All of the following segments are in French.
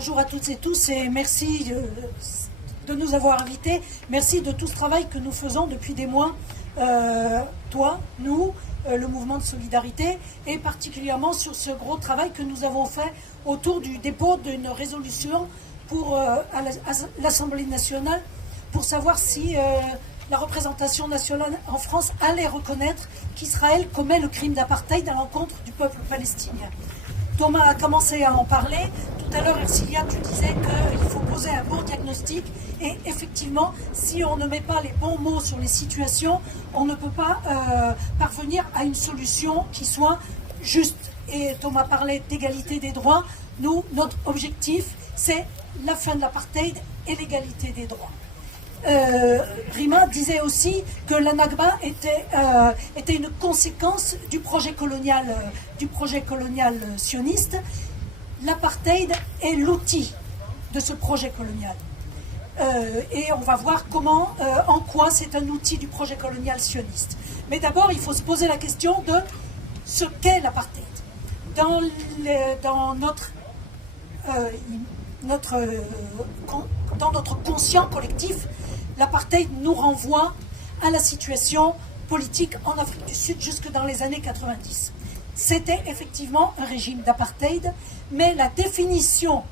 bonjour à toutes et tous et merci de nous avoir invités. Merci de tout ce travail que nous faisons depuis des mois, toi, nous, le mouvement de solidarité, et particulièrement sur ce gros travail que nous avons fait autour du dépôt d'une résolution à l'Assemblée nationale pour savoir si la représentation nationale en France allait reconnaître qu'Israël commet le crime d'apartheid à l'encontre du peuple palestinien. Thomas a commencé à en parler. Tout à l'heure, Ercilia, tu disais qu'il faut poser un bon diagnostic. Et effectivement, si on ne met pas les bons mots sur les situations, on ne peut pas parvenir à une solution qui soit juste. Et Thomas parlait d'égalité des droits. Nous, notre objectif, c'est la fin de l'apartheid et l'égalité des droits. Rima disait aussi que la Nakba était une conséquence du projet colonial sioniste. L'apartheid est l'outil de ce projet colonial. Et on va voir en quoi c'est un outil du projet colonial sioniste. Mais d'abord, il faut se poser la question de ce qu'est l'apartheid. Dans notre conscient collectif, l'apartheid nous renvoie à la situation politique en Afrique du Sud jusque dans les années 90. C'était effectivement un régime d'apartheid, mais la définition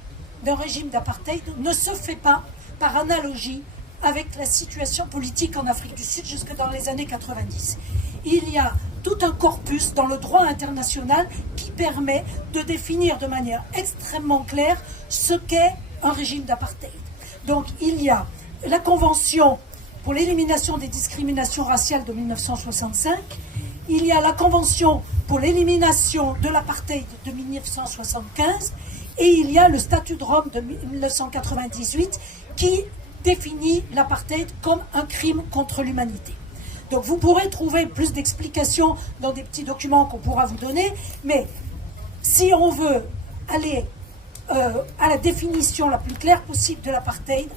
d'un régime d'apartheid ne se fait pas par analogie avec la situation politique en Afrique du Sud jusque dans les années 90. Il y a tout un corpus dans le droit international qui permet de définir de manière extrêmement claire ce qu'est un régime d'apartheid. Donc il y a la Convention pour l'élimination des discriminations raciales de 1965, il y a la Convention pour l'élimination de l'apartheid de 1975, et il y a le Statut de Rome de 1998 qui définit l'apartheid comme un crime contre l'humanité. Donc vous pourrez trouver plus d'explications dans des petits documents qu'on pourra vous donner, mais si on veut aller à la définition la plus claire possible de l'apartheid,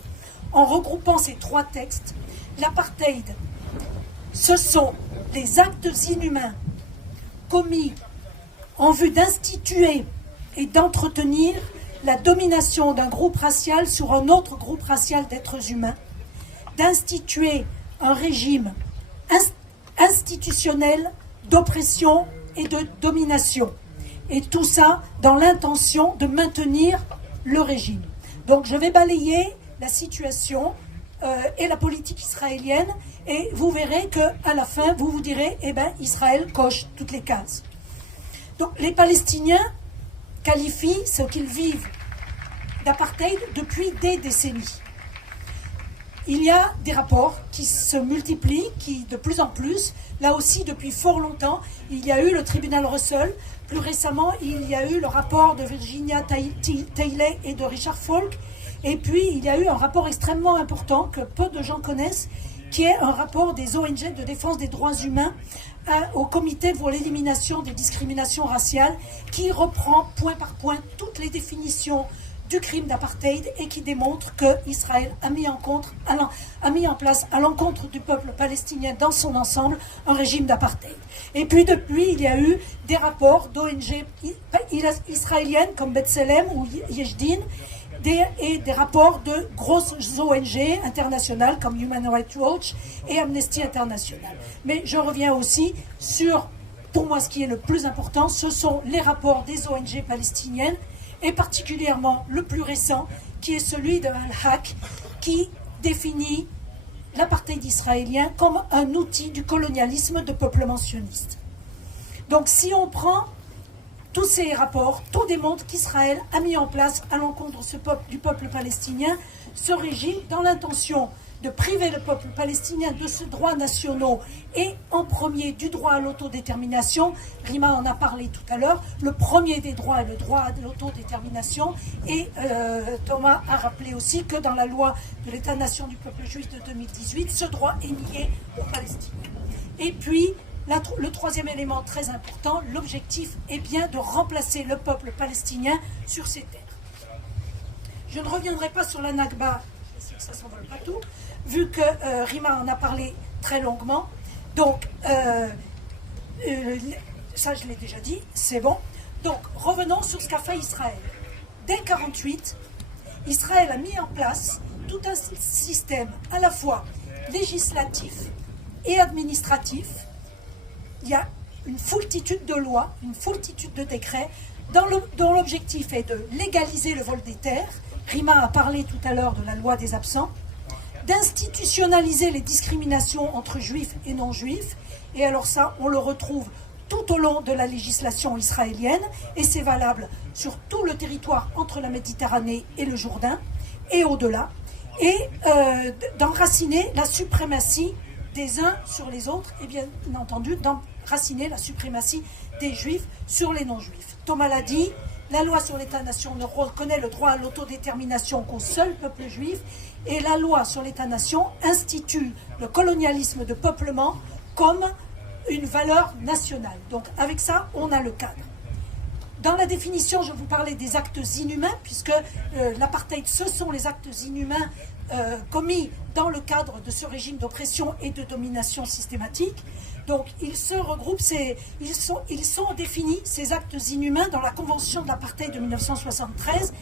en regroupant ces trois textes, l'apartheid, ce sont les actes inhumains commis en vue d'instituer et d'entretenir la domination d'un groupe racial sur un autre groupe racial d'êtres humains, d'instituer un régime institutionnel d'oppression et de domination. Et tout ça dans l'intention de maintenir le régime. Donc je vais balayer la situation et la politique israélienne, et vous verrez qu'à la fin, vous vous direz, eh bien, Israël coche toutes les cases. Donc les Palestiniens qualifient ce qu'ils vivent d'apartheid depuis des décennies. Il y a des rapports qui se multiplient, qui de plus en plus, là aussi depuis fort longtemps, il y a eu le tribunal Russell, plus récemment il y a eu le rapport de Virginia Taylor et de Richard Falk, et puis il y a eu un rapport extrêmement important que peu de gens connaissent, qui est un rapport des ONG de défense des droits humains au comité pour l'élimination des discriminations raciales, qui reprend point par point toutes les définitions du crime d'apartheid et qui démontre qu'Israël a mis en place à l'encontre du peuple palestinien dans son ensemble un régime d'apartheid. Et puis depuis, il y a eu des rapports d'ONG israéliennes comme B'Tselem ou Yesh Din, et des rapports de grosses ONG internationales comme Human Rights Watch et Amnesty International. Mais je reviens aussi sur, pour moi, ce qui est le plus important, ce sont les rapports des ONG palestiniennes, et particulièrement le plus récent, qui est celui de Al-Haq, qui définit l'apartheid israélien comme un outil du colonialisme de peuplement sioniste. Donc si on prend tous ces rapports, tout démontre qu'Israël a mis en place à l'encontre du peuple palestinien ce régime dans l'intention de priver le peuple palestinien de ses droits nationaux et en premier du droit à l'autodétermination. Rima en a parlé tout à l'heure. Le premier des droits est le droit à l'autodétermination, et Thomas a rappelé aussi que dans la loi de l'État-nation du peuple juif de 2018, ce droit est nié aux Palestiniens. Et puis, le troisième élément très important, l'objectif est bien de remplacer le peuple palestinien sur ses terres. Je ne reviendrai pas sur la Nakba, je sais que ça ne s'envole pas tout, vu que Rima en a parlé très longuement. Donc, ça je l'ai déjà dit, c'est bon. Donc, revenons sur ce qu'a fait Israël. Dès 1948, Israël a mis en place tout un système à la fois législatif et administratif. Il y a une foultitude de lois, une foultitude de décrets dont l'objectif est de légaliser le vol des terres. Rima a parlé tout à l'heure de la loi des absents, d'institutionnaliser les discriminations entre juifs et non-juifs. Et alors ça, on le retrouve tout au long de la législation israélienne, et c'est valable sur tout le territoire entre la Méditerranée et le Jourdain, et au-delà, et d'enraciner la suprématie des uns sur les autres, et bien entendu d'enraciner la suprématie des juifs sur les non-juifs. Thomas l'a dit, la loi sur l'État-nation ne reconnaît le droit à l'autodétermination qu'au seul peuple juif, et la loi sur l'État-nation institue le colonialisme de peuplement comme une valeur nationale. Donc avec ça, on a le cadre. Dans la définition, je vous parlais des actes inhumains, puisque l'apartheid, ce sont les actes inhumains commis dans le cadre de ce régime d'oppression et de domination systématique. Donc ils se regroupent, ils sont définis, ces actes inhumains, dans la Convention de l'apartheid de 1973.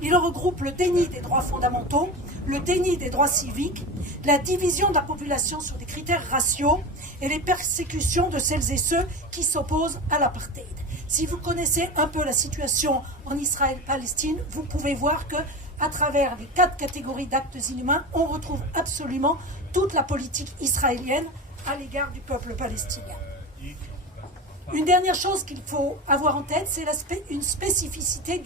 Ils regroupent le déni des droits fondamentaux, le déni des droits civiques, la division de la population sur des critères raciaux et les persécutions de celles et ceux qui s'opposent à l'apartheid. Si vous connaissez un peu la situation en Israël-Palestine, vous pouvez voir que à travers les 4 catégories d'actes inhumains, on retrouve absolument toute la politique israélienne à l'égard du peuple palestinien. Une dernière chose qu'il faut avoir en tête, c'est une spécificité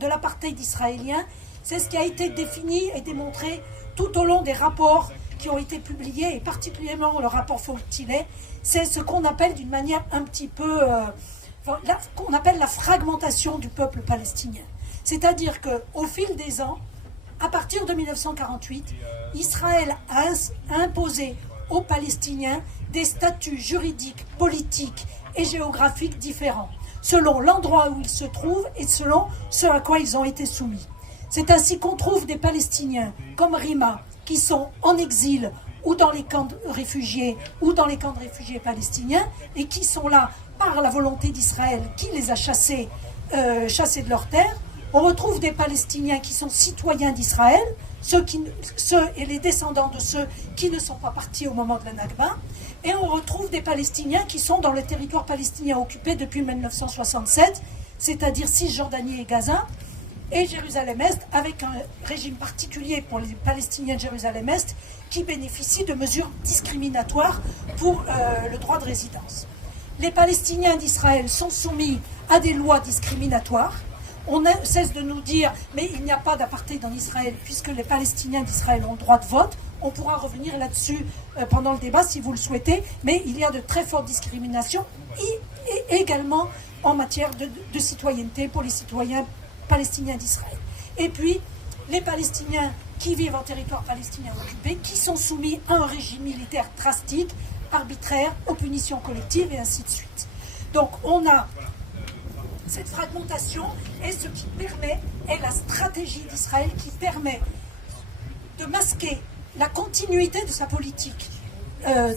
de l'apartheid israélien. C'est ce qui a été défini et démontré tout au long des rapports qui ont été publiés, et particulièrement le rapport Faultillet. C'est ce qu'on appelle d'une manière un petit peu... qu'on appelle la fragmentation du peuple palestinien. C'est-à-dire qu'au fil des ans, à partir de 1948, Israël a imposé aux Palestiniens des statuts juridiques, politiques et géographiques différents, selon l'endroit où ils se trouvent et selon ce à quoi ils ont été soumis. C'est ainsi qu'on trouve des Palestiniens comme Rima, qui sont en exil ou dans les camps de réfugiés palestiniens, et qui sont là par la volonté d'Israël qui les a chassés de leurs terres. On retrouve des Palestiniens qui sont citoyens d'Israël, ceux et les descendants de ceux qui ne sont pas partis au moment de la Nakba, et on retrouve des Palestiniens qui sont dans le territoire palestinien occupé depuis 1967, c'est-à-dire Cisjordanie et Gaza, et Jérusalem-Est, avec un régime particulier pour les Palestiniens de Jérusalem-Est qui bénéficient de mesures discriminatoires pour le droit de résidence. Les Palestiniens d'Israël sont soumis à des lois discriminatoires. On cesse de nous dire, mais il n'y a pas d'apartheid en Israël, puisque les Palestiniens d'Israël ont le droit de vote. On pourra revenir là-dessus pendant le débat si vous le souhaitez, mais il y a de très fortes discriminations, et également en matière de citoyenneté pour les citoyens palestiniens d'Israël. Et puis, les Palestiniens qui vivent en territoire palestinien occupé, qui sont soumis à un régime militaire drastique, arbitraire, aux punitions collectives, et ainsi de suite. Donc, on a cette fragmentation, et ce qui permet est la stratégie d'Israël qui permet de masquer la continuité de sa politique.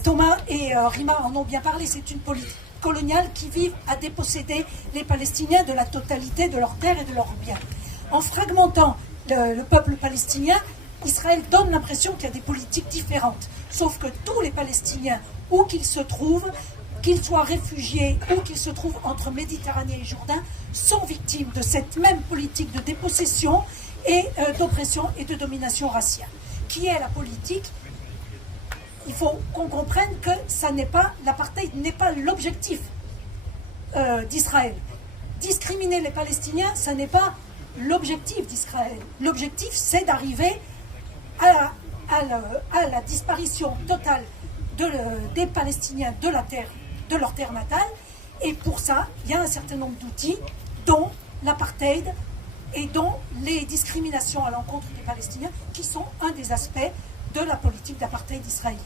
Thomas et Rima en ont bien parlé, c'est une politique coloniale qui vise à déposséder les Palestiniens de la totalité de leurs terres et de leurs biens. En fragmentant le peuple palestinien, Israël donne l'impression qu'il y a des politiques différentes, sauf que tous les Palestiniens, où qu'ils se trouvent, qu'ils soient réfugiés ou qu'ils se trouvent entre Méditerranée et Jourdain, sont victimes de cette même politique de dépossession et d'oppression et de domination raciale. Qui est la politique? Il faut qu'on comprenne que l'apartheid n'est pas l'objectif d'Israël. Discriminer les Palestiniens, ça n'est pas l'objectif d'Israël. L'objectif, c'est d'arriver à la disparition totale des Palestiniens de leur terre natale. Et pour ça, il y a un certain nombre d'outils, dont l'apartheid et dont les discriminations à l'encontre des Palestiniens, qui sont un des aspects de la politique d'apartheid israélienne.